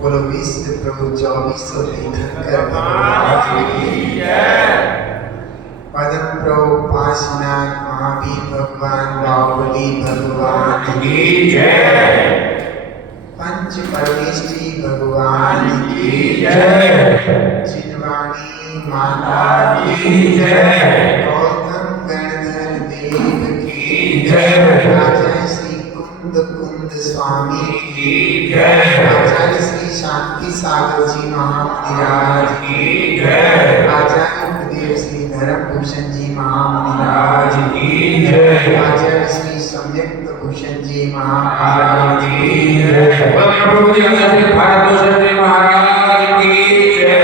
बोलो विश्व प्रभु 2400 तीर्थंकर भगवान की जय। पदम प्रभु पाशनाथ महावीर भगवान बाहुबली भगवान की जय। पंच परमेष्ठी भगवान की जय। चिन्वाणी माता की जय। गौतम गणधर देव की जय। राजा श्री कुंद स्वामी की जय। आचार्य श्री शांति सागर जी महामुनिराज की जय। आचार्य गुरुदेव श्री धर्म भूषण जी महामुनिराज की जय। आचार्य श्री सम्यक्त भूषण जी महाराज की जय। प्रभु जी भारत भूषण जी महाराज की जय।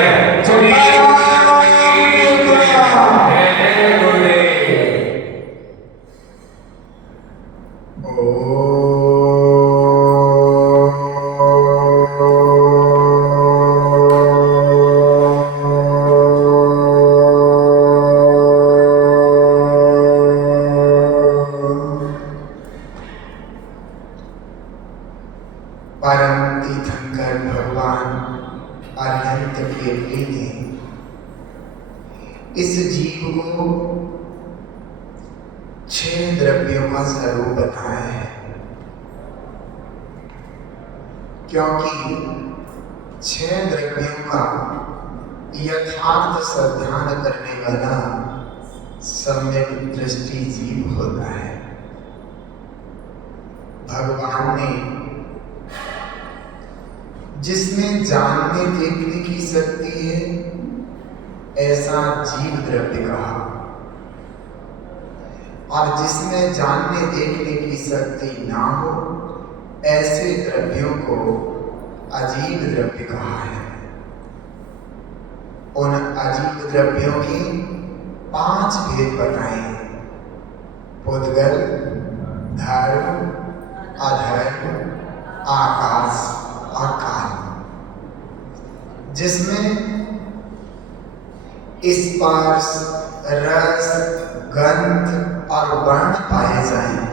परम तीर्थंकर भगवान अनंत केवली ने इस जीव को 6 द्रव्यों का स्वरूप बताया है, क्योंकि 6 द्रव्यों का यथार्थ श्रद्धान करने वाला सम्यक दृष्टि जीव होता है। भगवान ने जिसमें जानने देखने की शक्ति है ऐसा जीव द्रव्य कहा, और जिसमें जानने देखने की शक्ति ना हो ऐसे द्रव्यों को अजीव द्रव्य कहा है। उन अजीव द्रव्यों के 5 भेद बताए: पुद्गल, धर्म, अधर्म, आकाश और काल, जिसमें स्पर्श, रस, गंध और वर्ण पाए जाएं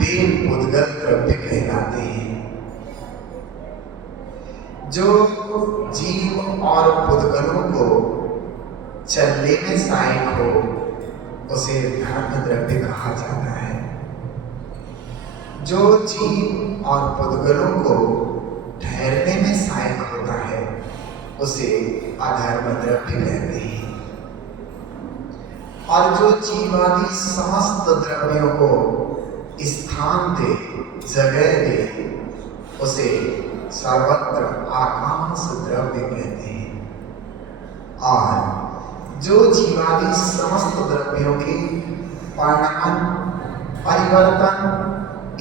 वे पुद्गल द्रव्य कहलाते हैं। जो जीव और पुद्गलों को चलने में सहायक हो उसे धर्म द्रव्य कहा जाता है। जो जीव और पुद्गलों को ठहरने में सहायक होता है उसे अधर्म द्रव्य कहते हैं। और जो जीवादि समस्त द्रव्यों को स्थान दे, जगह दे, उसे सर्वत्र आकाश द्रव्य कहते हैं। और जो जीवादि समस्त द्रव्यों के परिणाम, परिवर्तन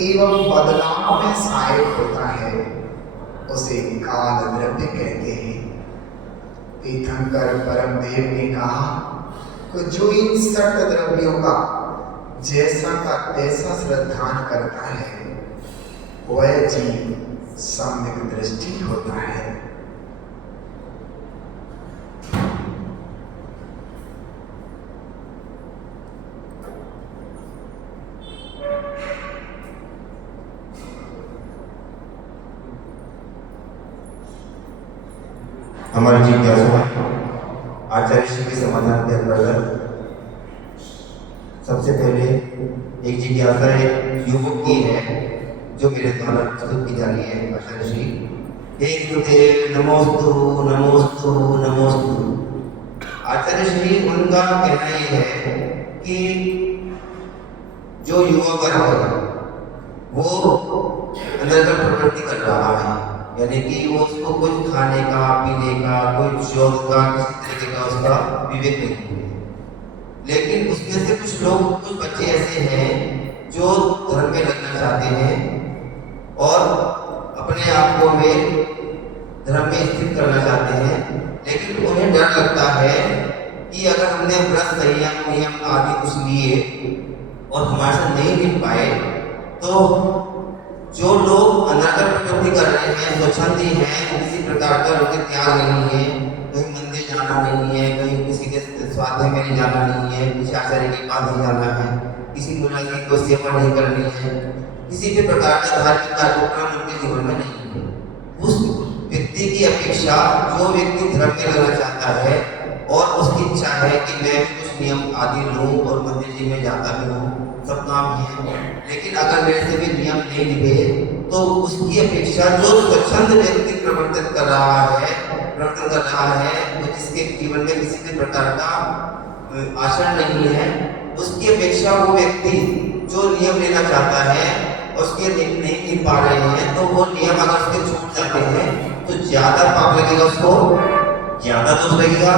एवं बदलाव में सहायक होता है उसे काल द्रव्य कहते हैं। तीर्थंकर परम देव ने कहा कि जो इन 7 द्रव्यों का जैसा का तैसा श्रद्धान करता है वह जीव सम्यक दृष्टि होता है। हमारी जिज्ञासा आचार्य श्री के समाधान के अंतर्गत सबसे पहले एक जिज्ञासा एक युवक की है जो मेरे द्वारा प्रस्तुत की जा रही है। आचार्य श्री हे गुरुदेव नमोस्तु नमोस्तु नमोस्तु। आचार्य श्री उनका कहना ये है कि जो युवा वर्ग है वो अनर्गल प्रवृत्ति कर रहा है, यानी कि वो उसको कुछ खाने का, पीने का, कोई शौक का, किसी तरीके का उसका विवेक नहीं है। लेकिन उसमें से कुछ लोग, कुछ बच्चे ऐसे हैं जो धर्म में लगना चाहते हैं और अपने आप को में धर्म में स्थित करना चाहते हैं, लेकिन उन्हें डर लगता है कि अगर हमने व्रत संयम नियम आदि कुछ लिए और हमारे साथ नहीं मिल पाए तो जो लोग अनर्गल प्रवृत्ति कर रहे हैं, स्वच्छंदी हैं, किसी प्रकार का उनके त्याग नहीं है, कहीं मंदिर जाना नहीं है, कहीं किसी के स्वाध्याय में नहीं जाना नहीं है, किसी आचार्य के पास नहीं जाना है, किसी मुनि को सेवा नहीं करनी है, किसी भी प्रकार का धार्मिक कार्यक्रम उनके जीवन में नहीं है। उस व्यक्ति की अपेक्षा जो व्यक्ति धर्म में लगना चाहता है और उसकी इच्छा है कि मैं भी कुछ नियम आदि लूँ और मंदिर जी में जाता भी हूँ, सब काम है, लेकिन अगर मेरे से भी नियम नहीं निभे तो उसकी अपेक्षा जो स्वच्छंद व्यक्ति प्रवर्तन कर रहा है, वो जिसके जीवन में किसी भी प्रकार का आचरण नहीं है, उसकी अपेक्षा वो व्यक्ति जो नियम लेना चाहता है उसके नियम नहीं मिल पा रहे हैं, तो वो नियम अगर उसके छूट जाते हैं तो ज्यादा पाप लगेगा, उसको ज्यादा दोष लगेगा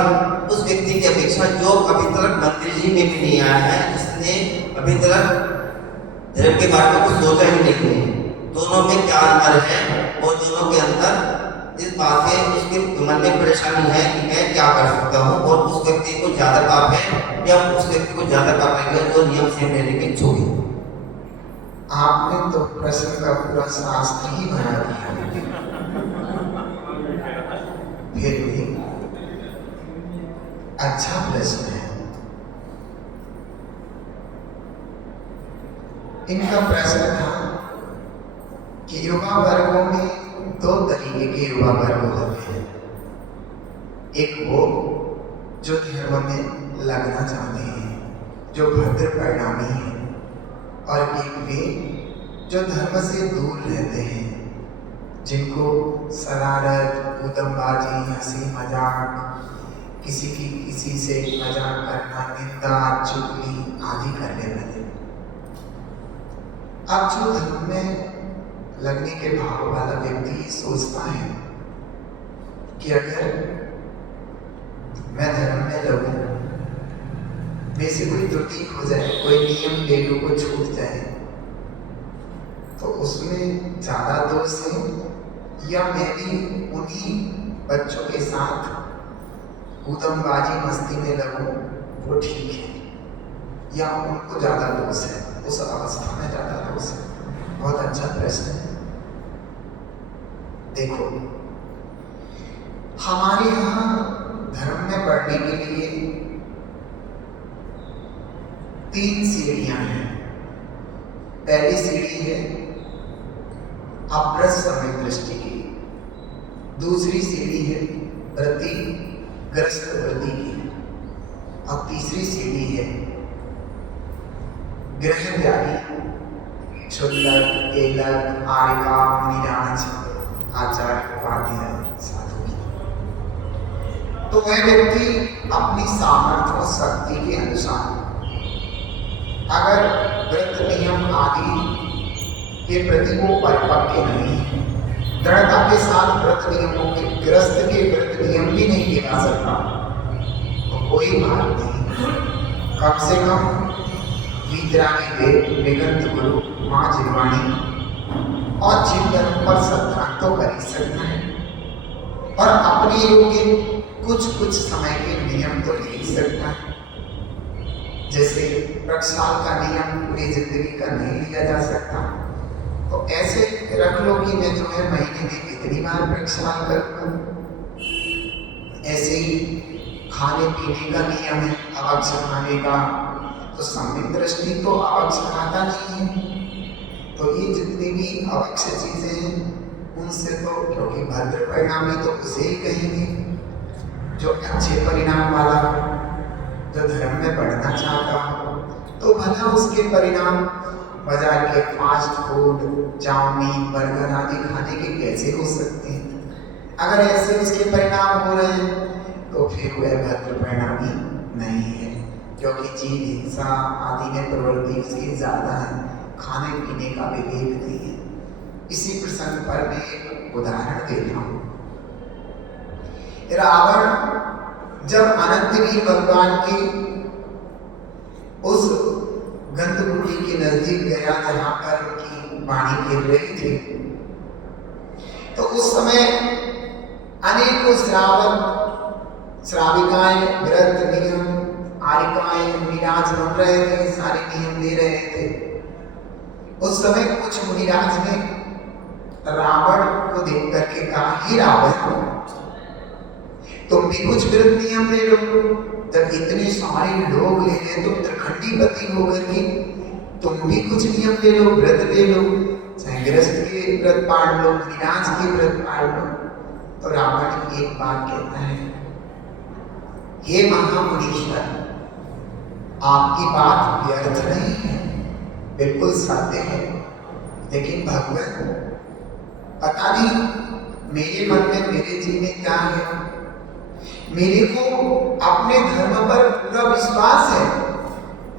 उस व्यक्ति की अपेक्षा जो अभी तक मंदिर जी में भी नहीं आया है, जिसने अभी तक धर्म के बारे में कुछ सोचा ही नहीं है। दोनों में क्या अंतर है और दोनों के अंदर इस बात से उसके मन में परेशानी है कि मैं क्या कर सकता हूँ, और उस व्यक्ति को ज्यादा पाप है या उस व्यक्ति को ज्यादा पाप लगेगा जो नियम से लेने के इच्छुक है। आपने तो प्रश्न का पूरा शास्त्र ही बना दिया, फिर भी अच्छा प्रश्न है। इनका प्रश्न था कि युवा वर्गों में दो तरीके के युवा वर्ग होते हैं, एक वो जो धर्म में लगना चाहते हैं, जो भद्र परिणामी हैं, और एक वे जो धर्म से दूर रहते हैं, जिनको शरारत, उदमबाजी, हंसी मजाक, किसी से मजाक करना, निंदा, चुगली आदि करने लगे। अब जो धर्म में लगने के भाव वाला व्यक्ति सोचता है कि अगर मैं धर्म में लगूं, मेरे से कोई त्रुटि हो जाए, कोई नियम ले लूं, को छूट जाए, तो उसमें ज्यादा दोष है, या मैं भी उन्हीं बच्चों के साथ उदमबाजी मस्ती में लगूं, वो ठीक है, या उनको ज्यादा दोष है, उस अवस्था में ज्यादा दोष है। बहुत अच्छा प्रश्न है। देखो, हमारे यहाँ धर्म में बढ़ने के लिए 3 सीढ़ियां हैं। पहली सीढ़ी है अप्रस समय दृष्टि की, दूसरी सीढ़ी है प्रतिग्रस्त वृत्ति की, और तीसरी सीढ़ी है ग्रह त्यागी, क्षुल्लक, केलक, आर्यका, मुनिराज, आचार्य, उपाध्याय, साधु की। तो वह व्यक्ति अपनी सामर्थ्य और शक्ति के अनुसार अगर व्रत नियम आदि के प्रति वो परिपक्व नहीं है, दृढ़ता के साथ व्रत नियमों के, ग्रस्त के व्रत नियम भी नहीं निभा सकता, तो कोई बात नहीं, कम से कम वीतरागी वेद, निगंत गुरु, माँ जिनवाणी और जीव धर्म पर श्रद्धा तो कर ही सकता है, और अपने योग्य कुछ समय के नियम तो ले ही सकता है। जैसे प्रक्षाल का नियम पूरी जिंदगी का नहीं लिया जा सकता, तो ऐसे रख लो कि मैं जो है महीने में इतनी बार प्रक्षाल करूँगा। ऐसे ही खाने पीने का नियम है, अवक्ष खाने का, तो सम्यक दृष्टि तो अवक्ष खाता नहीं है, तो ये जितनी भी अवक्ष चीजें हैं उनसे तो, क्योंकि भद्र परिणामी तो उसे ही कहेंगे जो अच्छे परिणाम वाला हो, जो धर्म में बढ़ना चाहता हो, तो भला उसके परिणाम बाजार के फास्ट फूड, चाउमीन, बर्गर आदि खाने के कैसे हो सकते हैं? अगर ऐसे उसके परिणाम हो रहे हैं तो फिर वह भद्र परिणामी नहीं है। क्योंकि जीव हिंसा आदि में प्रवृत्ति उसकी ज्यादा है, खाने पीने का विवेक नहीं है। इसी प्रसंग पर मैं एक उदाहरण दे रहा हूं। रावण जब अनंतवीर भगवान की उस गंधकुटी के नजदीक गया जहां पर उनकी वाणी खेल रही थी, तो उस समय अनेकों श्राविकाएं व्रत नियम आरिकाएं मुनिराज बन रहे थे, सारे नियम दे रहे थे। उस समय कुछ मुनिराज ने रावण को देख करके कहा, हे रावण, तुम भी कुछ व्रत नियम ले लो। जब इतने सारे लोग ले रहे, तुम त्रिखंडी पति होकर के तुम भी कुछ नियम ले लो, व्रत ले लो, चाहे गृहस्थ के व्रत पाल लो, मुनिराज के व्रत पाल लो। तो रावण एक बात कहता है, हे महामुनीश्वर, आपकी बात व्यर्थ नहीं है, बिल्कुल सत्य है, लेकिन भगवान पता नहीं मेरे मन में, मेरे जी में क्या है। मेरे को अपने धर्म पर पूरा विश्वास है,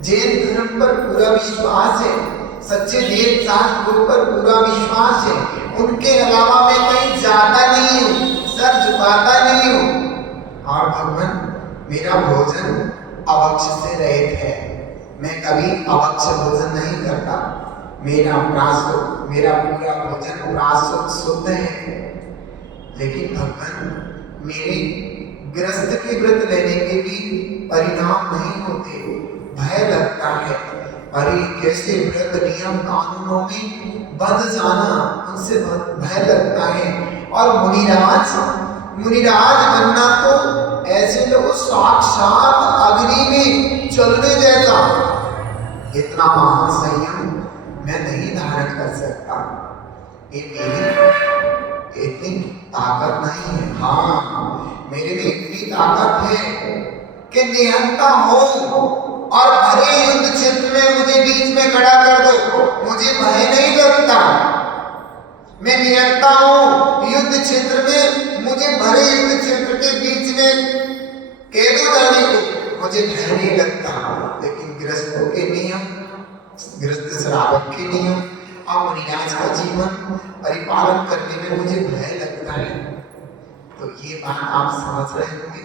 जैन धर्म पर पूरा विश्वास है, सच्चे देव शास्त्रों पर पूरा विश्वास है, उनके अलावा मैं कहीं जाता नहीं हूँ, सर झुकाता नहीं हूँ। और भगवान, मेरा भोजन अभक्ष से रहित है, मैं कभी अभक्ष भोजन नहीं करता, मेरा पूरा भोजन प्राशुद्ध शुद्ध है। लेकिन भगवान, मेरे गृहस्थ के व्रत लेने के भी परिणाम नहीं होते, भय लगता है। अरे कैसे व्रत नियम कानूनों में बंध जाना, उनसे भय लगता है। और मुनिराज बनना तो ऐसे लोग साक्षात अग्नि में चलने जैसा, इतना महासंयम मैं नहीं धारण कर सकता, ये मेरी इतनी ताकत नहीं है। हाँ, मेरे में इतनी ताकत है कि निहत्ता हो और भरे युद्ध क्षेत्र में मुझे बीच में खड़ा कर दो, मुझे भय नहीं लगता। मैं निहत्ता हूं युद्ध क्षेत्र में, मुझे भरे युद्ध क्षेत्र के बीच में कह दो जाने को, मुझे भय नहीं लगता। लेकिन गृहस्थों के नियम, गृहस्थ श्रावक के नियम और मुनिराज का जीवन परिपालन करने में मुझे भय लगता है। तो ये बात आप समझ रहे होंगे,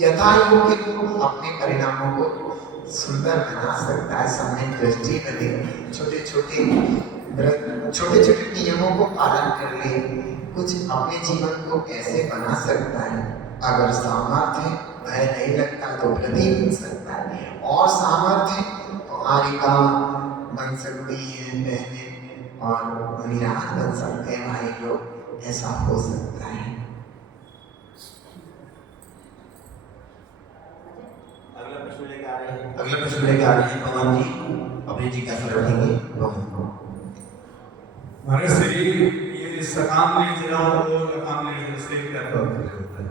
यथा योग्य लोग अपने परिणामों को सुंदर बना सकता है, सामने दृष्टि बने, छोटे छोटे नियमों को पालन कर ले, कुछ अपने जीवन को कैसे बना सकता है। अगर सामर्थ्य भय नहीं लगता तो व्रती बन सकता है, और सामर्थ्य तो आरिका बन सकती है बहनें, और मुनिराज बन सकते हैं भाई लोग, ऐसा हो सकता है। अगला प्रश्न लेके आ रहे हैं पवन जी, अपनी जिज्ञासा रखेंगे। महाराज श्री, ये सकाम निर्जरा और अकाम निर्जरा से क्या फर्क होता है?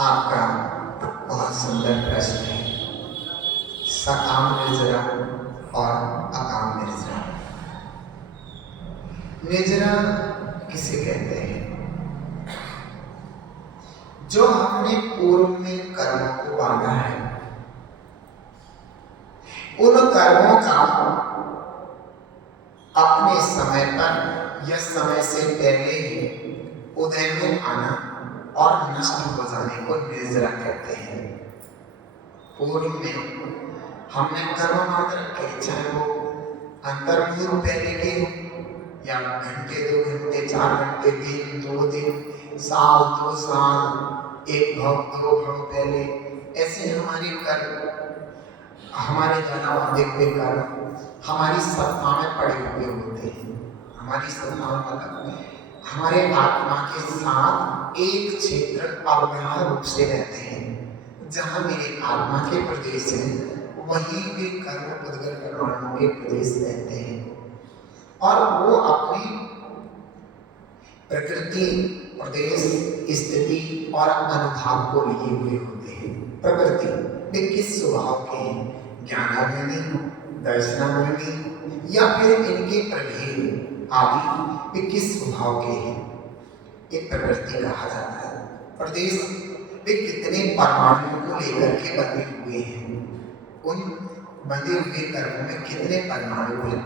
आपका बहुत सुंदर प्रश्न है। सकाम निर्जरा और अकाम निर्जरा, निर्जरा किसे कहते हैं? जो हमने पूर्व में कर्मों को बांधा है, उन कर्मों का अपने समय पर या समय से पहले ही उदय में आना और नष्ट हो जाने को निर्जरा कहते हैं। पूर्व में हमने कर्म बांध रखे, चाहे वो अंतर्पूर्व पहले के या घंटे 2 घंटे 4 घंटे, दिन 2 दिन, साल 2 साल, 1 भव 2 भव पहले, ऐसे हमारे कर्म, हमारे जना बांधे हुए कर्म हमारी सत्ता में पड़े हुए होते हैं। हमारी सत्ता मतलब हमारे आत्मा के साथ एक क्षेत्र अवगाह रूप से रहते हैं। जहाँ मेरे आत्मा के प्रदेश हैं, वहीं वे कर्म उद्गल परमाणु के प्रदेश रहते हैं, और वो अपनी प्रकृति, प्रदेश, स्थिति और अनुभाव को लिए हुए होते हैं। प्रकृति वे किस स्वभाव के हैं, ज्ञानाग्नि, दर्शनाग्नि, या फिर इनके प्रभेद आदि वे किस स्वभाव के हैं, ये प्रकृति कहा जाता है। प्रदेश वे कितने परमाणुओं को लेकर के बंधे हुए हैं, उन बंधे हुए कर्मों में कितने परमाणु हैं।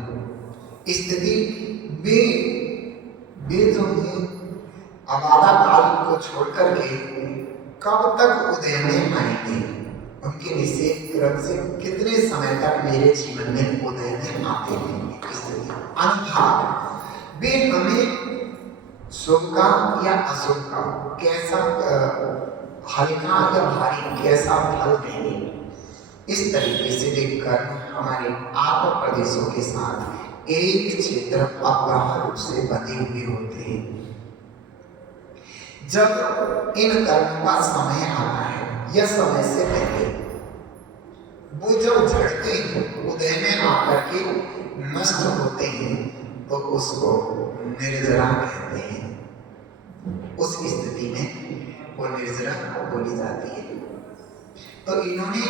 स्थिति वे जो है अबाधा काल को छोड़कर के कब तक उदय में आएंगे, उनके निषेध क्रम से कितने समय तक मेरे जीवन में उदय में आते रहेंगे। स्थिति अनुभाग वे हमें शुभ का या अशुभ का, कैसा हल्का या भारी, कैसा फल देंगे। इस तरीके से वे कर्म हमारे आत्म प्रदेशों के साथ एक क्षेत्र अपराह रूप से बंधे हुए होते हैं। जब इन कर्मों का समय आता है या समय से पहले वो जब झड़ते हैं, उदय में आकर के नष्ट होते हैं, तो उसको निर्जरा कहते हैं। उस स्थिति में वो निर्जरा बोली जाती है। तो इन्होंने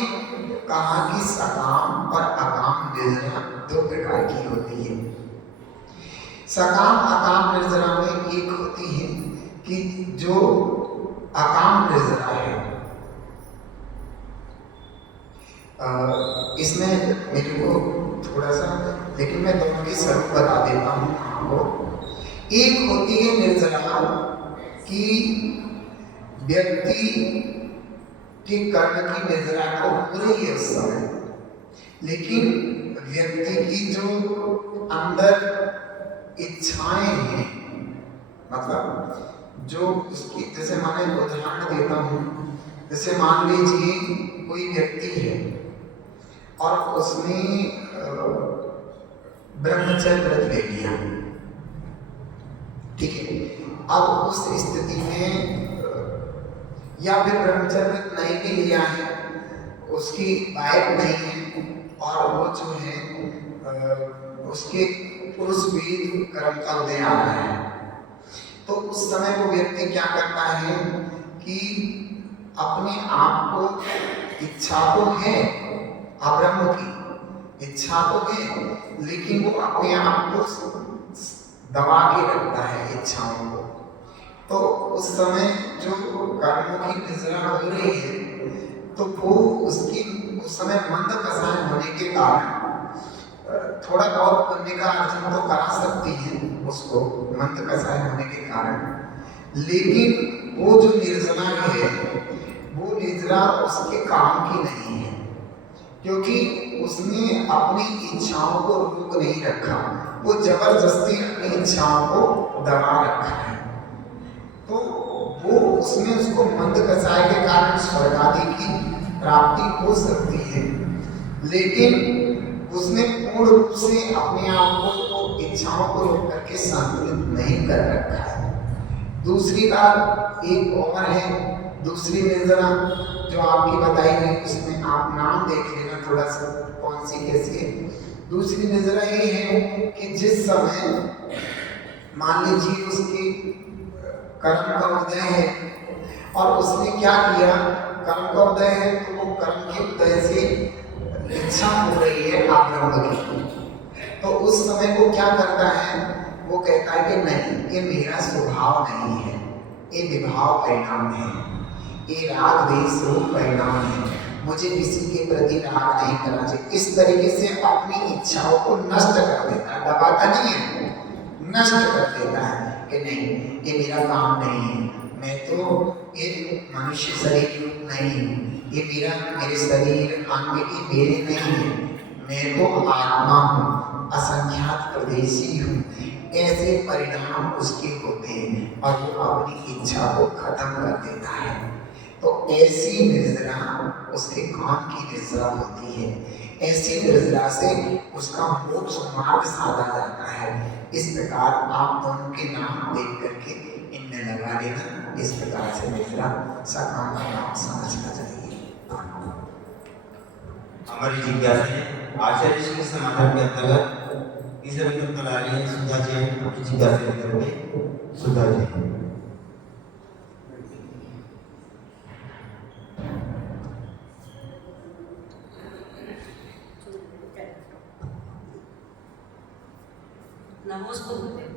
कहा कि सकाम और अकाम निर्जरा दो प्रकार की होती है। सकाम अकाम निर्जरा में एक होती है कि जो अकाम निर्जरा है, इसमें मेरे को थोड़ा सा, लेकिन मैं दोनों की स्वरूप बता देता हूँ आपको। एक होती है निर्जरा कि व्यक्ति के कर्म की निर्जरा को हो रही है उस समय, लेकिन व्यक्ति की जो अंदर इच्छाएं हैं, मतलब जो उसकी, जैसे माने उदाहरण देता हूँ, जैसे मान लीजिए कोई व्यक्ति है और उसने ब्रह्मचर्य व्रत ले लिया, ठीक है। अब उस स्थिति में या फिर ब्रह्मचर्य व्रत नहीं भी लिया है, उसकी वाइफ नहीं है और वो जो है उसके पुरुष वेद कर्म का उदय आ रहा है, तो उस समय वो व्यक्ति क्या करता है कि अपने आप को, इच्छा तो है अब्रह्म की इच्छा तो है, लेकिन वो अपने आप को दबा के रखता है इच्छाओं को। तो उस समय जो कर्मों की निर्जरा हो रही है, तो वो उसकी उस समय मंद कसाय होने के कारण थोड़ा बहुत पुण्य का अर्जन तो करा सकती है उसको, मंद कसाय होने के कारण, लेकिन वो जो निर्जरा है, वो निर्जरा उसके काम की नहीं है, क्योंकि उसने अपनी इच्छाओं को रोक नहीं रखा, वो जबरदस्ती अपनी इच्छाओं को दबा रखा है। तो वो उसमें उसको मंद कसाय के कारण स्वर्ग आदि की प्राप्ति हो सकती है, लेकिन उसने पूर्ण रूप से अपने आप को इच्छाओं को रोक करके संतुलित नहीं कर रखा है। दूसरी बात एक और है, दूसरी निर्जरा जो आपकी बताई गई, उसमें आप नाम देख लेना थोड़ा सा कौन सी कैसी है। दूसरी निर्जरा ये है कि जिस समय मान लीजिए उसकी कर्म का उदय है और उसने क्या किया, कर्म का उदय है, तो वो कर्म के उदय से इच्छा हो रही है अब्रह्म की, तो उस समय वो क्या करता है, वो कहता है कि नहीं, ये मेरा स्वभाव नहीं है, ये विभाव परिणाम है, ये राग द्वेष रूप परिणाम है, मुझे किसी के प्रति राग नहीं करना चाहिए। इस तरीके से अपनी इच्छाओं को नष्ट कर देता है, दबाता नहीं है, नष्ट कर देता है कि नहीं, ये मेरा काम नहीं है, मैं तो एक मनुष्य शरीर नहीं हूँ, ये मेरे शरीर अंग ये मेरे नहीं है, मैं तो आत्मा हूँ, असंख्यात प्रदेशी हूँ। ऐसे परिणाम उसके होते हैं और वो अपनी इच्छा को खत्म कर देता है। तो ऐसी निर्जरा उसके काम की निर्जरा होती है। ऐसी निर्जरा से उसका मोक्ष मार्ग साधा जाता है। इस प्रकार आप दोनों के नाम देख करके इनमें लगा लेना। इस प्रकार से निर्जरा सकाम का नाम समझना चाहिए। हमारी जिज्ञासा है आचार्य श्री समाधान के अंतर्गत इस अभी तक चला रही है सुधा जी अपनी जिज्ञासा लेकर के। सुधा जी नमोस्तु गुरुदेव,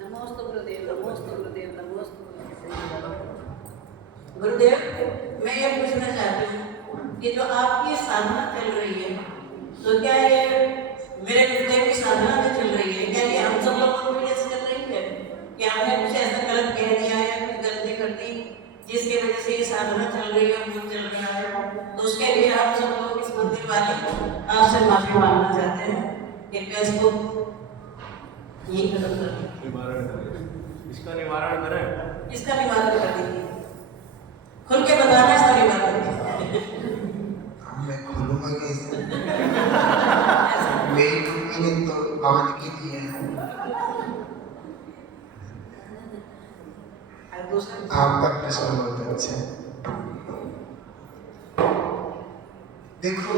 नमोस्तु गुरुदेव, नमोस्तु गुरुदेव, नमोस्तु गुरुदेव। गुरुदेव, मैं ये पूछना चाहती हूँ कि जो आपकी साधना चल रही है, तो क्या ये मेरे गुरुदेव की साधना में चल रही है? क्या ये हम सब लोगों के लिए चल रही है कि हमने कुछ ऐसा गलत कह दिया या कुछ गलती कर दी जिसकी वजह से ये साधना चल रही है, मन चल रहा है? तो उसके लिए हम सब लोग इस मंदिर वाले आपसे माफी मांगना चाहते हैं। कृपया इसको ये खत्म कर दीजिए, निवारण करें, इसका निवारण करें। इसका निवारण कर दीजिए, खुल के बताना इसका निवारण मैं खोलूंगा कैसे? मेरी मम्मी ने तो बांध के दिए हैं। आपका प्रश्न बहुत अच्छा है। देखो,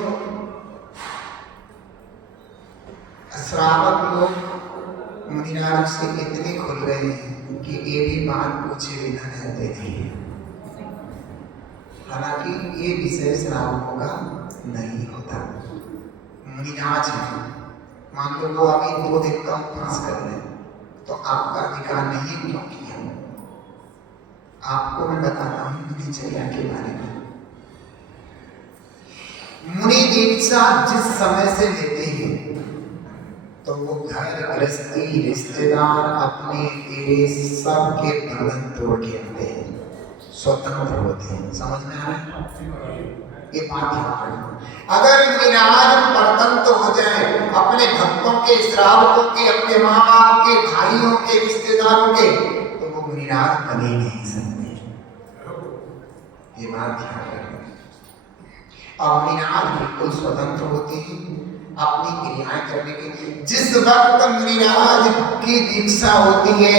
श्रावक लोग मुनिराज से इतने खुल रहे हैं कि ये भी बात पूछे बिना रहते नहीं है। हालांकि ये विषय श्रावकों का नहीं होता। मुनिराज है, मान लो वो अभी 2 दिन का उपवास कर रहे हैं तो आपका अधिकार नहीं क्योंकि आपको मैं बताता हूँ मुनिचर्या के बारे में। मुनि दीक्षा जिस समय से लेते हैं तो वो घर गृहस्थी रिश्तेदार अपने तेरे सब के बंधन तोड़ के आते हैं, स्वतंत्र होते हैं। समझ में आ रहा है? ये बात ध्यान रखना। अगर मुनिराज परतंत्र हो जाए अपने भक्तों के, श्रावकों के, अपने माँ बाप के, भाइयों के, रिश्तेदारों के, तो वो मुनिराज बन ही नहीं सकते। ये बात ध्यान रखना। और मुनिराज बिल्कुल स्वतंत्र होते हैं अपनी क्रियाएं करने के। जिस वक्त मुनिराज की दीक्षा होती है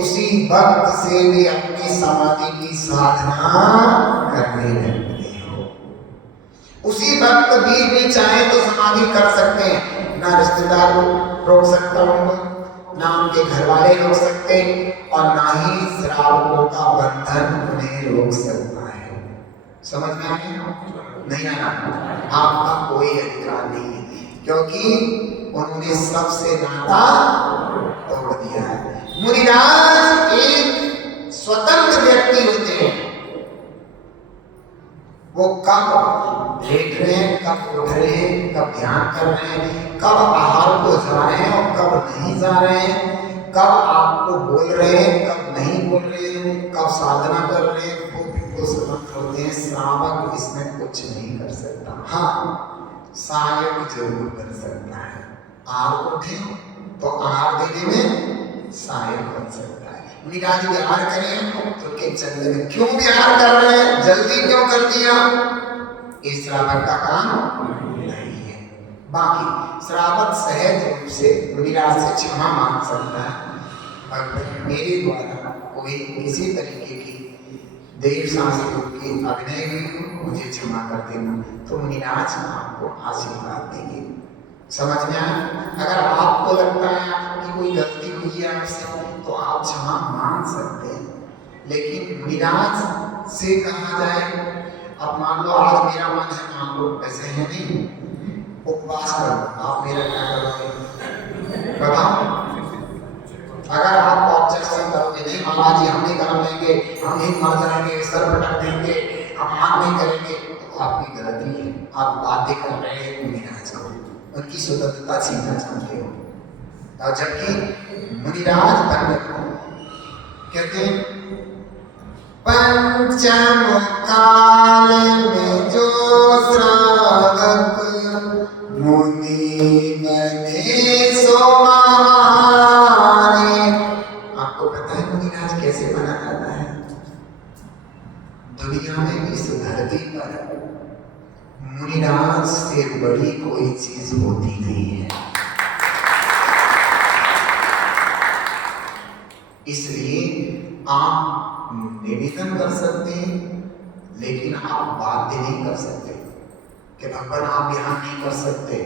उसी वक्त से वे अपनी समाधि की साधना करने लगते हैं। उसी वक्त भी चाहे तो समाधि कर सकते हैं, ना रिश्तेदार रोक सकता उनको, ना उनके घर वाले रोक सकते, और ना ही श्रावकों का बंधन उन्हें रोक सकता है। समझ में आ गया? नहीं आना? आपका कोई अधिकार नहीं है क्योंकि उन्होंने सबसे नाता तोड़ दिया है। मुनिराज एक स्वतंत्र व्यक्ति होते हैं। वो कब लेट रहे हैं, कब उठ रहे हैं, कब ध्यान कर रहे हैं, कब आहार को जा रहे हैं और कब नहीं जा रहे हैं, कब आपको बोल रहे हैं, कब नहीं बोल रहे हैं, कब साधना कर रहे हैं, वो बिल्कुल स्वतंत्र होते हैं। श्रावक इसमें कुछ नहीं कर सकता। हाँ, सहायक जरूर कर सकता है। आहार उठे तो आहार देने में सहायक बन सकता है। मुनिराज विहार करें तो के चंद्र में क्यों विहार कर रहे हैं, जल्दी क्यों कर दिया, इस श्रावक का काम नहीं है। बाकी श्रावक सहज रूप से मुनिराज से क्षमा मांग सकता है, और मेरे द्वारा कोई किसी तरीके की देव शास्त्रों की अभिनय हुई मुझे क्षमा कर देना, तो मुनिराज आपको आशीर्वाद देंगे। समझ में आया? अगर आपको लगता है आपकी कोई गलती हुई है आपसे तो आप क्षमा मांग सकते हैं, लेकिन मुनिराज से कहा जाए, अब मान लो आज मेरा मन है, मान लो ऐसे है नहीं, उपवास करो, आप मेरा क्या करोगे बताओ? अगर आप ऑब्जेक्शन करोगे, नहीं महाराज जी हम नहीं कर लेंगे, हम ही मर जाएंगे, सर पटक देंगे, हम मान नहीं करेंगे, तो आपकी गलती है। आप बातें कर रहे हैं मुनिराज को, उनकी स्वतंत्रता छीनना चाहते हो। और जबकि मुनिराज पंडित कहते हैं पंचम काल में जो श्रावक मुनि बने सो महाने। आपको पता है मुनिराज कैसे बना जाता है? दुनिया में इस धरती पर मुनिराज से बड़ी कोई चीज होती नहीं है। इसलिए आप निवेदन कर सकते हैं, लेकिन आप बाध्य नहीं कर सकते कि भगवान आप ध्यान नहीं कर सकते।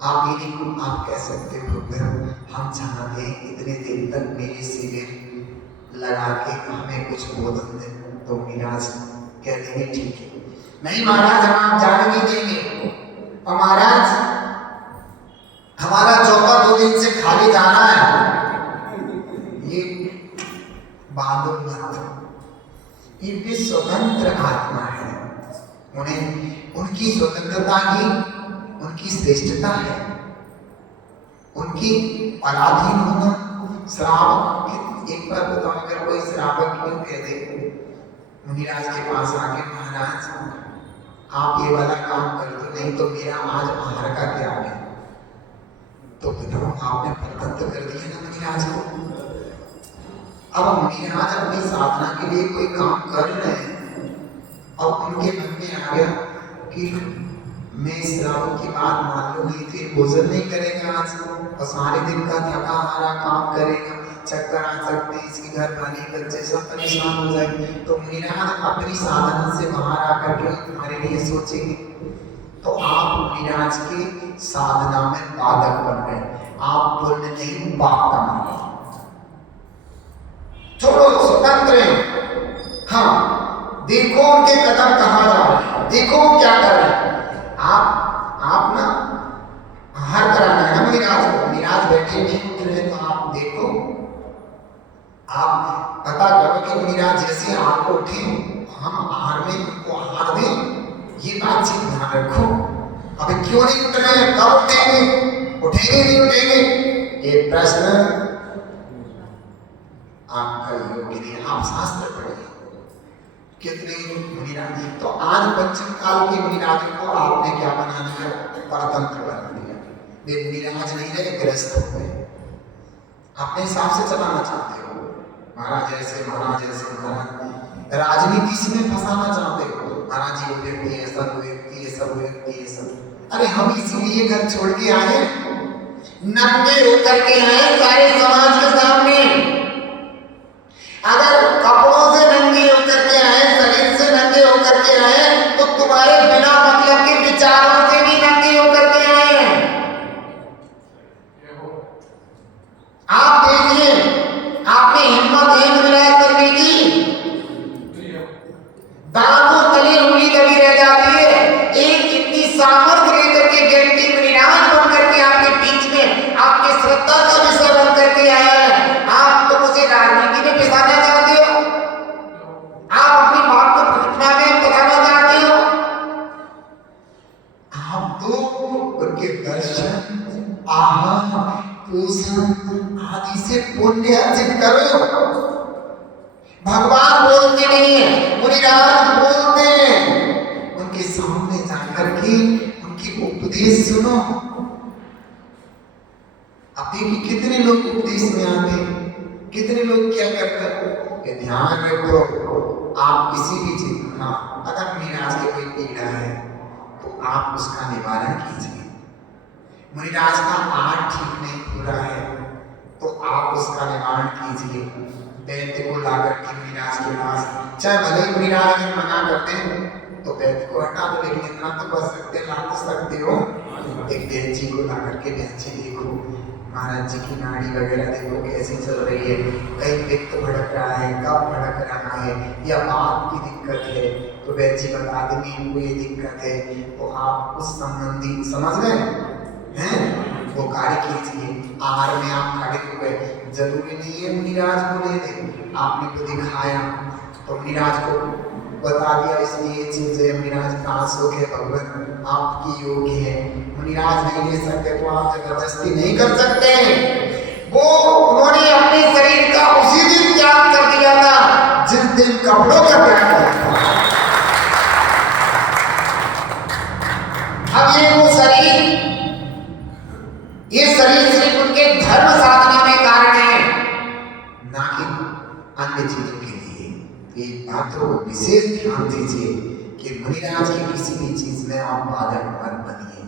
आप ये नहीं, आप कह सकते भगवान हम चाहते हैं इतने दिन तक मेरे शिविर लगा के हमें कुछ बोधन दे, तो मुनिराज कह देंगे ठीक है, नहीं महाराज हम आप जाने नहीं देंगे, और महाराज हमारा चौका 2 दिन से खाली जाना है, ये बांधो मत। ये विश्व स्वतंत्र आत्मा है, उन्हें उनकी स्वतंत्रता ही उनकी श्रेष्ठता है, उनकी पराधीन होना। श्रावक एक बार बताओ, अगर कोई श्रावक क्यों कह दे मुनिराज के पास आके, महाराज आप ये वाला काम कर दो, नहीं तो मेरा आज आहार का क्या है, तो बताओ आपने परतंत्र कर दिया ना मुनिराज को। अब मुनिराज अपनी साधना के लिए कोई काम कर रहे हैं, अब उनके मन में आ गया कि मैं श्रावक की बात मान लूं, नहीं फिर भोजन नहीं करेगा आज, और सारे दिन का थका हारा काम करेगा, चक्कर आ सकते हैं, इसके घर वाले बच्चे सब परेशान हो जाएंगे। तो मुनिराज अपनी साधना से बाहर आकर के हमारे लिए सोचेंगे। तो आप मुनिराज के साधना में बाधक बन गए, आप पुण्य नहीं पाप कमा रहे। छोड़ो, स्वतंत्र हैं। हाँ, देखो उनके कदम कहाँ जा रहे हैं, देखो वो क्या कर रहे हैं। आप ना आहार कराना है ना मुनिराज को, मुनिराज बैठे नहीं उठ रहे, तो आप देखो, आप पता करो कि मुनिराज जैसे आहार को उठे, हम आहार में उनको आहार दें, ये बातचीत ध्यान रखो। अभी क्यों नहीं उठ रहे हैं, कब उठेंगे, उठेंगे नहीं उठेंगे, ये प्रश्न आपका योग्य नहीं। आप शास्त्र पढ़िए कितने मुनिराज, तो आज पंचम काल के मुनिराजों को आपने क्या बना दिया, परतंत्र बना दिया। वे मुनिराज नहीं रहे, ग्रस्त हो गए, अपने हिसाब से चलाना चाहते हो, महाराज ऐसे महाराज ऐसे, महाराज राजनीति से फंसाना चाहते हो, महाराज जी वो व्यक्ति ऐसा, वो व्यक्ति ऐसा, वो व्यक्ति ऐसा। अरे हम इसीलिए घर छोड़ के आए, नंगे होकर के आए सारे समाज के सामने। अगर कपड़ों से नंगे होकर के आए, शरीर से नंगे होकर के आए, तो तुम्हारे बिना मतलब के विचारों से भी नंगे होकर के आए। आप देखिए, आपने हिम्मत है मुनिराज करने की, दांतों तले उंगली दबी रह जाती है, एक इतनी सामर्थ्य लेकर के व्यक्ति मुनिराज बन करके आपके बीच में आपके श्रद्धा का विषय बन करके आया है। आप तो मुझे राजनीति में पिसाना चाहते हो, आप अपनी बात को घटना में बताना चाहते हो। आप तो उनके दर्शन, आहार, पोषण आदि से पुण्य अर्जित करो। भगवान बोलते नहीं है, मुनिराज बोलते हैं। उनके सामने जाकर के उनकी उपदेश सुनो। अब देखिए कितने लोग उपदेश में आते हैं, कितने लोग क्या करते हैं। ध्यान रखो, आप किसी भी चीज, हाँ, अगर मुनिराज की कोई पीड़ा है तो आप उसका निवारण कीजिए। मुनिराज का आहार ठीक नहीं पूरा है तो आप उसका निवारण कीजिए। वैद्य को लाकर के मुनिराज के पास, चाहे भले ही मुनिराज अगर मना करते हैं तो वैद्य को हटा दो, लेकिन इतना तो कर सकते, ला तो सकते हो। एक वैद्य जी को लाकर के, वैद्य जी देखो महाराज जी की नाड़ी वगैरह देखो कैसी चल रही है, कहीं पित्त भड़क रहा है, कब भड़क रहा है, या बात की दिक्कत है, तो वैद्य जी बता देंगे इनको ये दिक्कत है, तो आप उस संबंधी समझ गए हैं, वो कार्य कीजिए। आहार में आप खड़े हो गए, जरूरी नहीं है मुनिराज को ले दे, आपने को दिखाया तो मुनिराज को बता दिया इसलिए ये चीज है, मुनिराज कहाँ सुख है, भगवान आपकी योग्य है, मुनिराज नहीं ले सकते तो आप जबरदस्ती नहीं कर सकते। वो उन्होंने अपने शरीर का उसी दिन त्याग कर दिया था जिस दिन कपड़ों का त्याग किया था। अब ये वो शरीर, ये शरीर सिर्फ उनके धर्म साधना में कारण है, ना कि अन्य चीजों के लिए। एक बात को विशेष ध्यान दीजिए कि मुनिराज की किसी भी चीज में आप बाधक मत बनिए,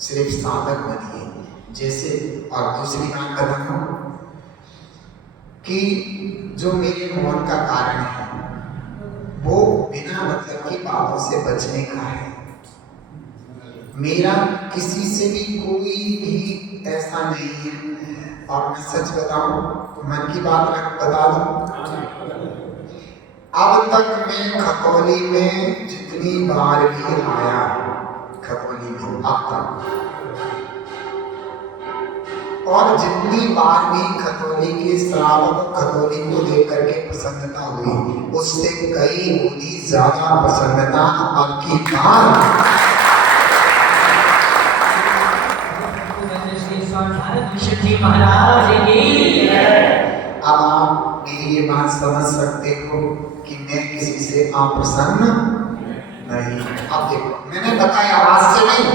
सिर्फ साधक बनिए। जैसे और दूसरी बात बताऊं कि जो मेरे मौन का कारण है वो बिना मतलब की बातों से बचने का है। मेरा किसी से भी कोई भी ऐसा नहीं है, और मैं सच बताऊं, मन की बात बता दूं, अब तक मैं खतौली में जितनी बार भी आया, खतौली में अब तक और जितनी बार भी खतौली के श्रावक खतौली को देख करके प्रसन्नता हुई, उससे कई गुनी ज्यादा प्रसन्नता आपकी बार महाराज की। अब आप मेरी ये बात समझ सकते हो कि मैं किसी से अप्रसन्न नहीं। अब देखो, मैंने बताया आज से नहीं,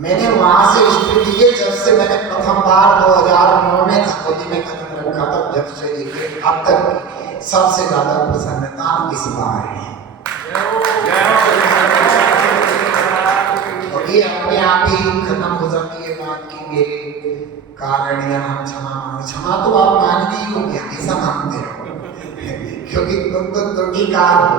मैंने वहां से स्थिति ली जब से मैंने प्रथम बार 2009 में खतौली में कदम रखा था, जब से लेकर अब तक सबसे ज्यादा प्रसन्नता इस बार है। और ये अपने आप ही खत्म हो जाती है बात की मेरे कारण या हम क्षमा मांगो। क्षमा तो आप मांगनी ही होगी, हमेशा मांगते रहो, क्योंकि तुम तो दुर्गीकार हो,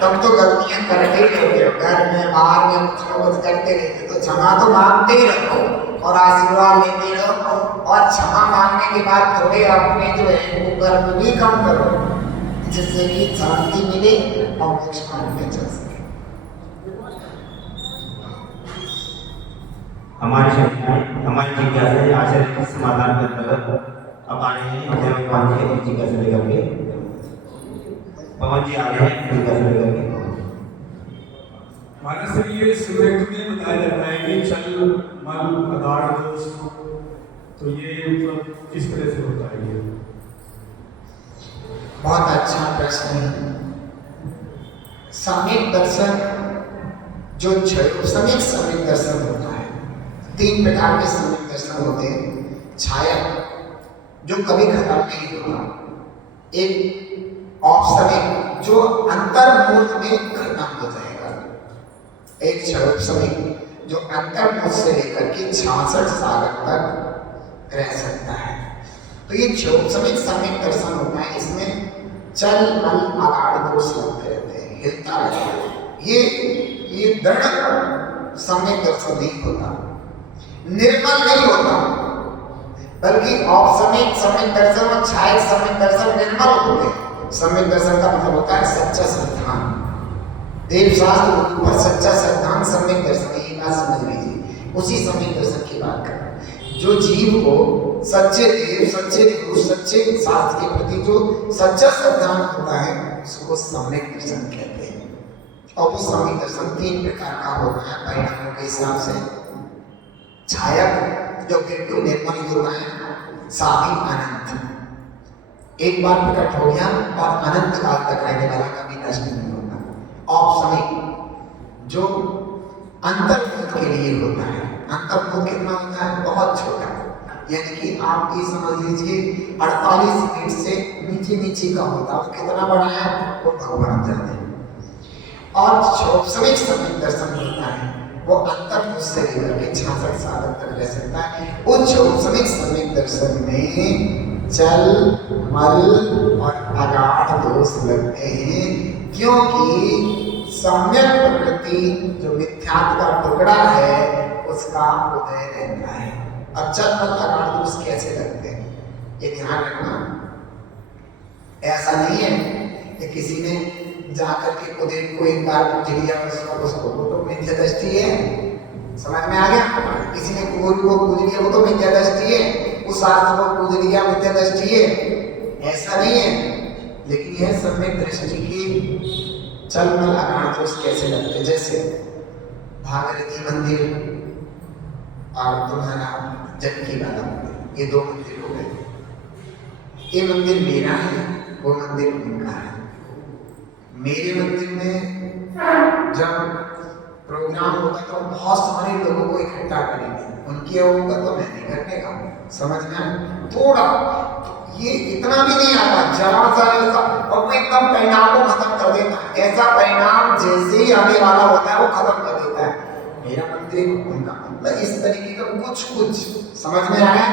तुम तो गलतियां करते ही रहते हो, घर में बाहर में कुछ ना कुछ करते रहते, तो क्षमा तो मांगते ही रहो और आशीर्वाद लेते रहो। और क्षमा मांगने के बाद थोड़े अपने जो है वो कर्म भी कम करो, जिससे कि शांति मिले और मोक्ष मार्ग में चल सके। हमारी जिज्ञासा है आचार्य के समाधान के अंतर्गत अब आ रहे हैं पवन जी और जिज्ञासा लेकर के। पवन जी आ रहे हैं जिज्ञासा लेकर के। मानस से ये सुरेख में बताया जाता है कि चल मल अगाड़ दोष, तो ये मतलब किस तरह से होता है? ये बहुत अच्छा प्रश्न है। सम्यक दर्शन जो क्षयोपसमिक सम्यक दर्शन होता है, 3 प्रकार के सम्यक दर्शन होते हैं। छाया जो कभी खत्म नहीं होता, एक औपसमिक जो अंतर्मुहूर्त में खत्म हो जाएगा, एक क्षयोपसमिक जो अंतर्मुहूर्त से लेकर के 66 साल तक रह सकता है। तो ये क्षयोपसमिक सम्यक दर्शन होता है, इसमें चल मल अगाड़ दोष लगते रहते हैं, हिलता रहता है। ये दृढ़ सम्यक दर्शन नहीं होता, निर्मल नहीं होता, बल्कि औपसमिक सम्यक दर्शन और छायक सम्यक दर्शन निर्मल होते हैं। सम्यक दर्शन का मतलब होता है सच्चा श्रद्धान, देव शास्त्र पर सच्चा श्रद्धान सम्यक दर्शन। ये बात समझ लीजिए, उसी सम्यक दर्शन की बात कर रहे हैं। जो जीव को सच्चे देव, सच्चे गुरु, सच्चे शास्त्र के प्रति जो सच्चा श्रद्धान होता है, उसको सम्यक दर्शन कहते हैं। और वो सम्यक दर्शन 3 प्रकार का होता है परिणामों के हिसाब से। छायक जो बिल्कुल निर्मल होता है, साधी अनंत, एक बार प्रकट हो गया और अनंत काल तक रहने वाला, कभी नष्ट नहीं होता। औपसमिक जो अंतर्मुख के लिए होता है। अंतर्मुख कितना होता है? बहुत छोटा, यानी कि आप ये समझ लीजिए 48 फीट से नीचे का होता है। कितना बड़ा है वो भगवान जाने। और क्षयोपसमिक सम्यक दर्शन होता है, वो अंतर्मुख से लेकर के 66 साल तक रह सकता है। उस क्षयोपसमिक सम्यक दर्शन में चल मल और अगाड़ दोष लगते हैं, क्योंकि सम्यक प्रकृति जो मिथ्यात्व का टुकड़ा है उसका उदय रहता है। अब चल मल अगाड़ दोष कैसे लगते हैं ये ध्यान रखना। ऐसा नहीं है कि किसी ने जाकर के खुदे को एक बार पूछ लिया उसको वो तो मिथ्या दृष्टि है, समझ में आ गया। किसी ने गुरु को पूछ लिया वो तो मिथ्या दृष्टि है, उस शास्त्र को पूछ लिया मिथ्या दृष्टि है, ऐसा नहीं है। लेकिन यह सम्यक दृष्टि की चल मल अगाड़ दोष कैसे लगते, जैसे भागीरथी मंदिर और तुम्हारा जनकी वाला मंदिर, ये 2 मंदिर हो गए। ये मंदिर मेरा है, वो मंदिर उनका है। मेरे मंदिर में जब प्रोग्राम होगा तो बहुत सारे लोगों को इकट्ठा करेंगे, उनकी होगा तो मैं नहीं करने का, समझ में थोड़ा तो ये इतना भी नहीं आता, जरा सा ऐसा, और वो एकदम परिणाम को खत्म कर देता है। ऐसा परिणाम जैसे ही आने वाला होता है वो खत्म कर देता है। मेरा मंदिर उनका, मतलब इस तरीके का कुछ समझ में आया।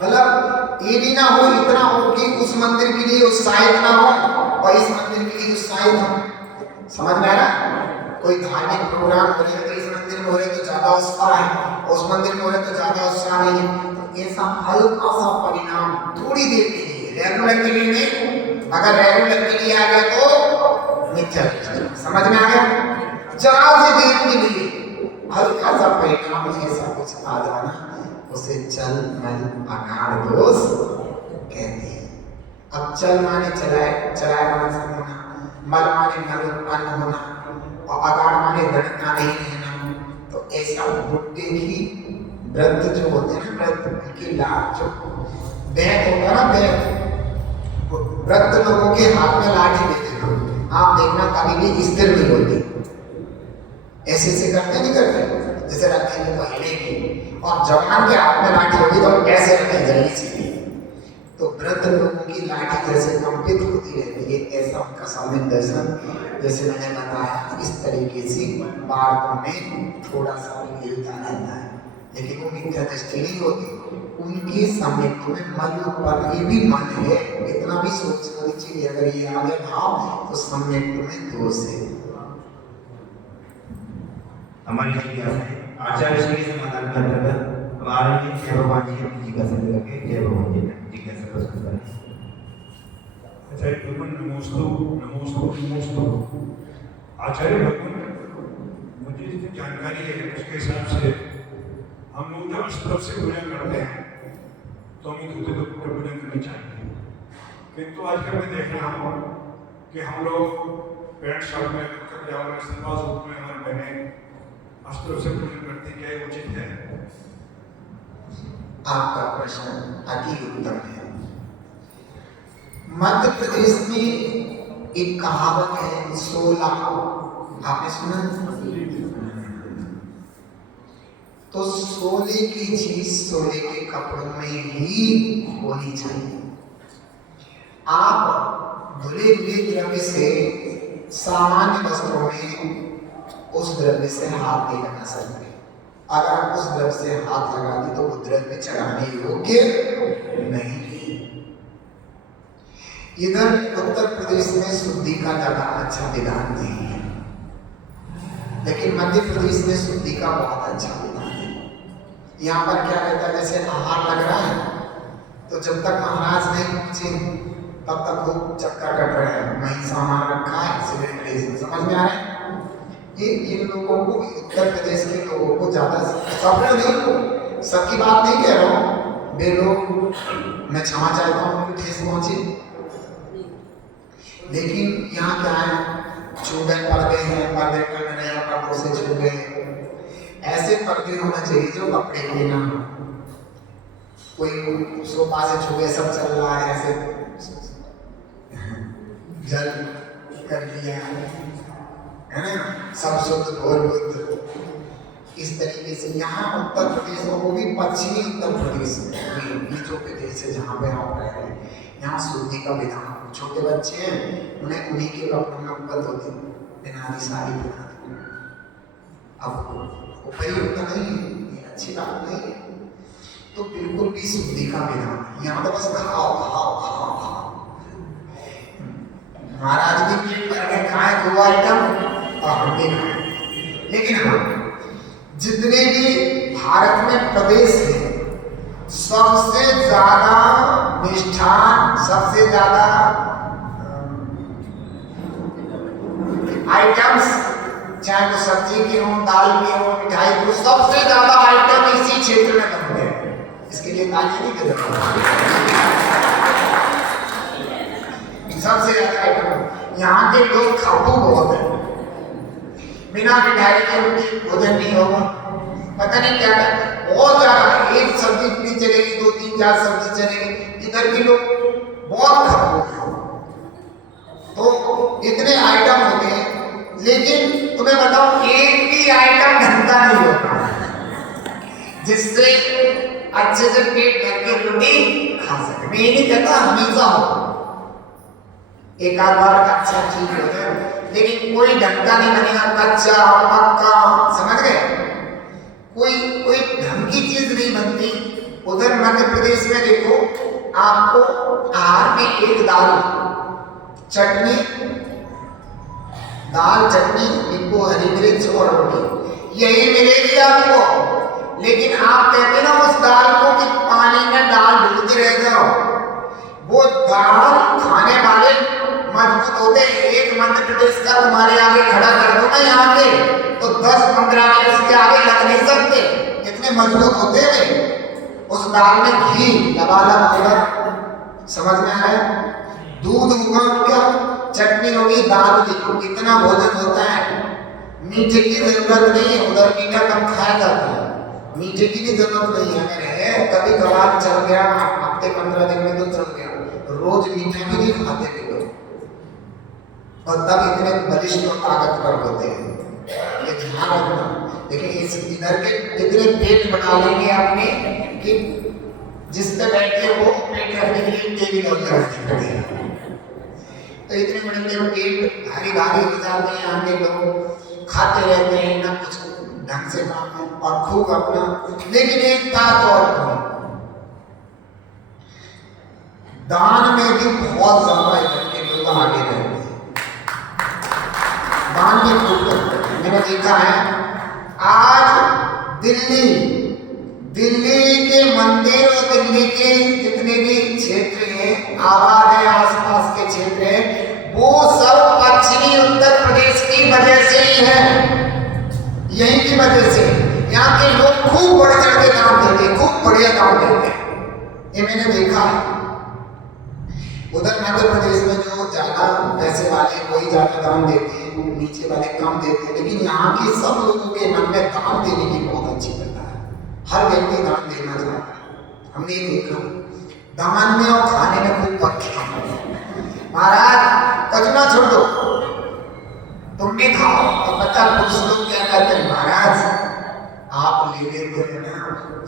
मतलब ये भी ना हो, इतना हो कि उस मंदिर के लिए उत्साहित ना हो और इस मंदिर के लिए उत्साहित हो, समझ में आ रहा। कोई धार्मिक प्रोग्राम हो रहे तो इस मंदिर में हो रहे तो ज्यादा उत्साह है, उस मंदिर में हो रहे तो ज्यादा उत्साह नहीं है। तो ऐसा हल्का सा परिणाम थोड़ी देर के लिए, रेगुलर के लिए नहीं। अगर रेगुलर के लिए आ गया तो मिथ्या, समझ में आ गया। जरा सी देर के लिए हल्का सा परिणाम ऐसा कुछ आ जाना, उसे चल मल अगाड़ दोष कहते हैं। अब चल माने चलाए माने सब होना, मल माने मल उत्पन्न होना, और अगाड़ माने दड़का नहीं रहना। तो ऐसा बुट्टे की व्रत जो होते हैं ना, व्रत उनकी लाट जो बैग होता है ना, बैग व्रत लोगों के हाथ में लाठी देते हैं, आप देखना कभी भी स्थिर नहीं होती, ऐसे ऐसे करते नहीं करते, जैसे रखेंगे तो हिलेगी, और जवान के हाथ में लाठी होगी तो कैसे रखें जल्दी सीधी। तो वृद्ध लोगों की लाठी जैसे कंपित होती रहती है, ऐसा उनका सम्यक दर्शन जैसे मैंने बताया इस तरीके से बालकों में थोड़ा सा हिलता रहता है, लेकिन वो मिथ्या दृष्टि नहीं होती। उनके सम्यक में मन उत्पन्न, ये भी मन है, इतना भी सोचना चाहिए, अगर ये आगे भाव तो सम्यक में दोष है। हमारी जिज्ञासा है आचार्य श्री के समाधान के अंतर्गत हमारे लिए जय भगवान जी अपनी जिज्ञासा करके जय भगवान जी जिज्ञासा प्रस्तुत करें। आचार्य भगवान नमोस्तु। आचार्य भगवान, मुझे जितनी जानकारी है उसके हिसाब से हम लोग जब स्तर से पूजन करते हैं तो हमें धोते धोते पूजन करनी चाहिए, किंतु आजकल मैं देख रहा हूँ कि हम लोग पैंट शर्ट में सलवार सूट में हमारे बहने अस्त्र से पूजन करते, क्या ये उचित है? आपका प्रश्न अति उत्तम है। मध्य प्रदेश में एक कहावत है 16, आपने सुना? तो 16 की चीज 16 के कपड़ों में ही होनी चाहिए। आप धुले हुए द्रव्य से सामान्य वस्त्रों में उस द्रव्य से हाथ नहीं लगा सकते। अगर आप उस द्रव्य से हाथ लगा दी तो वो द्रव्य चढ़ाने योग्य नहीं है। इधर उत्तर प्रदेश में शुद्धि का ज्यादा अच्छा विधान नहीं है, लेकिन मध्य प्रदेश में शुद्धि का बहुत अच्छा विधान है। यहाँ पर क्या रहता है, जैसे आहार लग रहा है तो जब तक महाराज नहीं पहुंचे तब तक खूब चक्कर कट रहे हैं, वहीं सामान रखा है, सिगरेट समझ में आ रहा है। ये इन लोगों को, उत्तर प्रदेश के लोगों को ज्यादा, सब नहीं, सबकी बात नहीं कह रहा हूँ, वे लोग मैं क्षमा चाहता हूँ उनकी ठेस पहुंची, लेकिन यहाँ क्या है, चूड़े पर्दे हैं, पर्दे टंग रहे हैं, कपड़ों से छू गए, ऐसे पर्दे होना चाहिए जो कपड़े के ना, कोई सोफा से छू गए, सब चल रहा है ऐसे जल कर लिया है ना, सब शुद्ध और बुद्ध, इस तरीके से। यहाँ उत्तर प्रदेश में, वो भी पश्चिमी उत्तर प्रदेश में, बीचों प्रदेश है जहाँ पे आप रह रहे हैं, यहाँ शुद्धि का विधान। छोटे बच्चे हैं, उन्हें उन्हीं के कपड़ों में उपलब्ध होती बिना साड़ी बना, अब उपयुक्त नहीं है, ये अच्छी बात नहीं है। तो बिल्कुल भी शुद्धि का विधान, यहाँ तो बस खाओ खाओ खाओ खाओ। महाराज भी पेट भर के खाए दो आइटम और हम भी खाए, लेकिन हाँ, जितने भी भारत में प्रदेश हैं, सबसे ज्यादा मिष्ठान, सबसे ज्यादा आइटम्स, चाहे वो सब्जी के हों, दाल के हों, मिठाई के हों, सबसे ज्यादा आइटम इसी क्षेत्र में बनते हैं। इसके लिए ताली नहीं कर सबसे ज्यादा आइटम। यहाँ के लोग खापू बहुत है, बिना मिठाई के उनकी भोजन नहीं होगा, पता नहीं क्या करते, बहुत ज्यादा, एक सब्जी नहीं चलेगी, 2 3 4 सब्जी चलेगी। इधर के लोग बहुत खापू हैं, तो इतने आइटम होते हैं, लेकिन तुम्हें बताओ एक भी आइटम ढंग का नहीं होता जिससे अच्छे से पेट भर के रोटी खा सके। मैं ये नहीं कहता हमेशा हो, एक आध बार अच्छा ठीक होता है, लेकिन कोई ढंग का नहीं बनेगा, कच्चा पक्का, समझ गए, कोई ढंग की चीज नहीं बनती। उधर मध्य प्रदेश में देखो, आपको आहार में एक दाल चटनी, दाल चटनी, नींबू, हरी मिर्च और रोटी, यही मिलेगी आपको। लेकिन आप कहते ना उस दाल को कि पानी में दाल डूबती रह जाओ, वो दाल खाने वाले मजबूत होते। एक मध्य प्रदेश का तुम्हारे आगे खड़ा कर दो ना यहाँ के, तो 10-15 मिनट के आगे लग नहीं सकते, इतने मजबूत होते हुए उस दाल में घी लबालब होगा, समझ में आया? दूध होगा, क्या चटनी होगी, दाल होगी, इतना भोजन होता है। मीठे की जरूरत नहीं है, उधर मीठा कम खाया जाता है, मीठे की भी जरूरत नहीं है। अगर है कभी कभार चल गया, हफ्ते 15 दिन में तो चल गया, रोज मीठा भी नहीं खाते भी लोग, और तब इतने बलिष्ठ और ताकतवर होते हैं, ये ध्यान रखना। लेकिन इस इधर के इतने पेट बना लेंगे आपने कि जिस पे बैठे वो पेट रखने के लिए टेबल और रखनी पड़ेगी, तो इतने बड़े पेट भारी भारी हो जाते हैं, आगे लोग खाते रहते हैं, ना कुछ ढंग से काम है और खूब अपना। लेकिन एक बात और दान में भी बहुत ज्यादा इधर के लोग आगे रहते हैं, दान में खूब करते हैं। मैंने देखा है आज दिल्ली के मंदिर और दिल्ली के जितने भी क्षेत्र हैं, आबाद है, आसपास के क्षेत्र हैं, वो सब पश्चिमी उत्तर प्रदेश की वजह से ही है, यही की वजह से। यहाँ के लोग खूब बढ़ चढ़ के दान देते हैं, खूब बढ़िया दान देते हैं, ये मैंने देखा है। उधर मध्य प्रदेश में जो ज्यादा पैसे वाले वही ज्यादा दान देते हैं, नीचे वाले कम देते हैं, लेकिन यहाँ के सब लोगों के मन में दान देने की बहुत अच्छी कला है, हर व्यक्ति दान देना चाहता है। हमने ये देखा दान में और खाने में खूब फर्क है। महाराज कचना छोड़ दो, तुम भी खाओ, तो पता पुरुष लोग क्या कहते हैं, महाराज आप ले लेते हैं ना,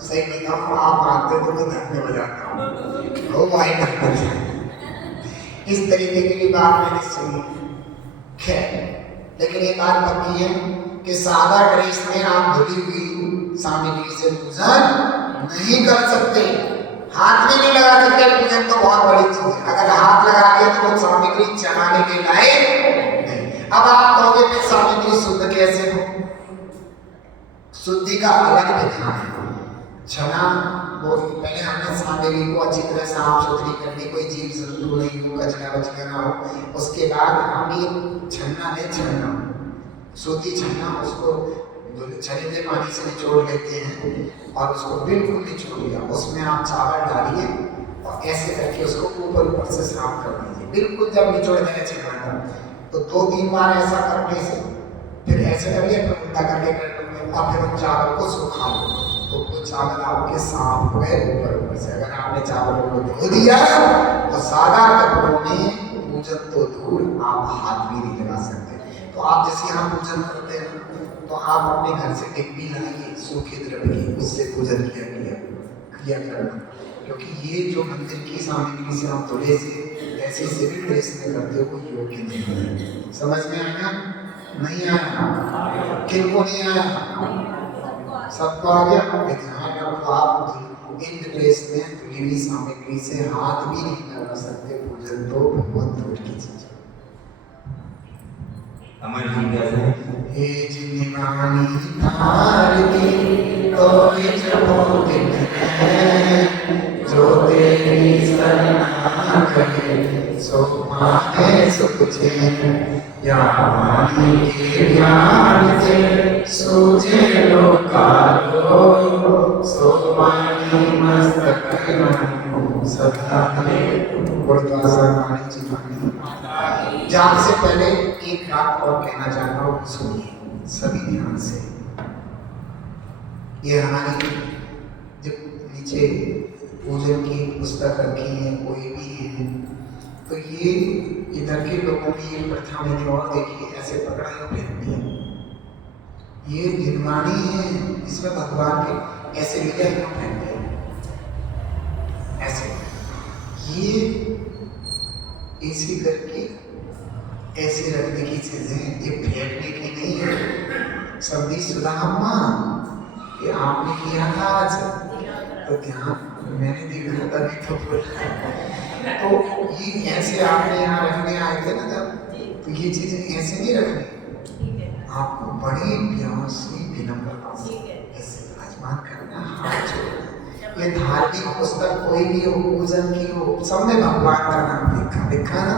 सही बताओ आप आते तो मैं धन्य हो जाता हूँ, वो भाई धन्य। इस तरीके की भी बात मैंने सुनी। खैर, लेकिन ये बात पक्की है कि सादा ड्रेस में आप धुली हुई सामग्री से पूजन नहीं कर सकते, हाथ में नहीं लगा सकते। पूजन तो बहुत बड़ी चीज है, अगर हाथ लगा दिया तो वो सामग्री चढ़ाने के लायक नहीं। अब आप कहोगे कि सामग्री शुद्ध कैसे हो? शुद्धि का अलग विधान है। छना वो पहले हमने सामग्री को अच्छी तरह साफ सुथरी करनी, कोई जीव जंतु नहीं हो, कचरा वचरा ना हो। उसके बाद हम ये छन्ना ले, छन्ना सूती छन्ना, उसको छन्ने में पानी से निचोड़ लेते हैं और उसको बिल्कुल निचोड़ लिया, उसमें आप चावल डालिए और ऐसे करके उसको ऊपर से साफ कर दीजिए। बिल्कुल जब निचोड़ देना छन्ना तो 2-3 बार ऐसा करने से फिर ऐसे करिए, फिर उल्टा करके और फिर उन चावल को सुखा लो, तो वो चावल आपके साफ हो गए ऊपर से। अगर आपने चावलों को धो दिया तो सादा कपड़ों में पूजन तो दूर, आप हाथ भी नहीं लगा सकते। तो आप जैसे यहाँ पूजन करते हैं तो आप अपने घर से डिब्बी लाइए सूखे द्रव्य की, उससे पूजन किया करना, क्योंकि ये जो मंदिर की सामग्री से हम थोड़े से ऐसे सिविल ड्रेस में करते हो वो योग्य नहीं है। समझ में आया? नहीं आया? किनको नहीं आया? सबको आ गया? ध्यान रखो, आप इन ड्रेस में धुली हुई सामग्री से हाथ भी नहीं लगा सकते, पूजन तो बहुत दूर की चीज है। हमारी जी कैसे है? हे जिन्नानी भारती तो इजो दिन है, जो तेरी सराहना करे सो पाए सुख चैन, या वाणी के ज्ञान से सूझे लोकालो, सो वाणी मस्तक नमो सदा है। गुरुद्वारा वाणी जी वाणी। जाने से पहले एक बात और कहना चाहता हूँ, सुनिए सभी ध्यान से। ये हमारी जब नीचे पूजन की पुस्तक रखी है, कोई भी है, तो ये इधर के लोगों की ये प्रथा मैंने और देखी, ऐसे पकड़ाई पहनती है। ये भिनवाणी है, इसमें भगवान के ऐसे लिखा क्यों पहनते हैं ऐसे? ये ऐसी करके ऐसे रखने की चीजें, ये फेंकने की नहीं है। सर्दी सुदामा ये आपने किया था आज, तो ध्यान मैंने देखा तभी तो बोला। तो ये ऐसे आपने यहाँ रखने आए थे ना जब, तो ये चीजें ऐसे नहीं रखनी, आपको बड़ी प्यार से विनम्रता से ऐसे विराजमान करना, हाथ जोड़ना। ये धार्मिक पुस्तक कोई भी हो, पूजन की हो, सब में भगवान का नाम लिखा ना,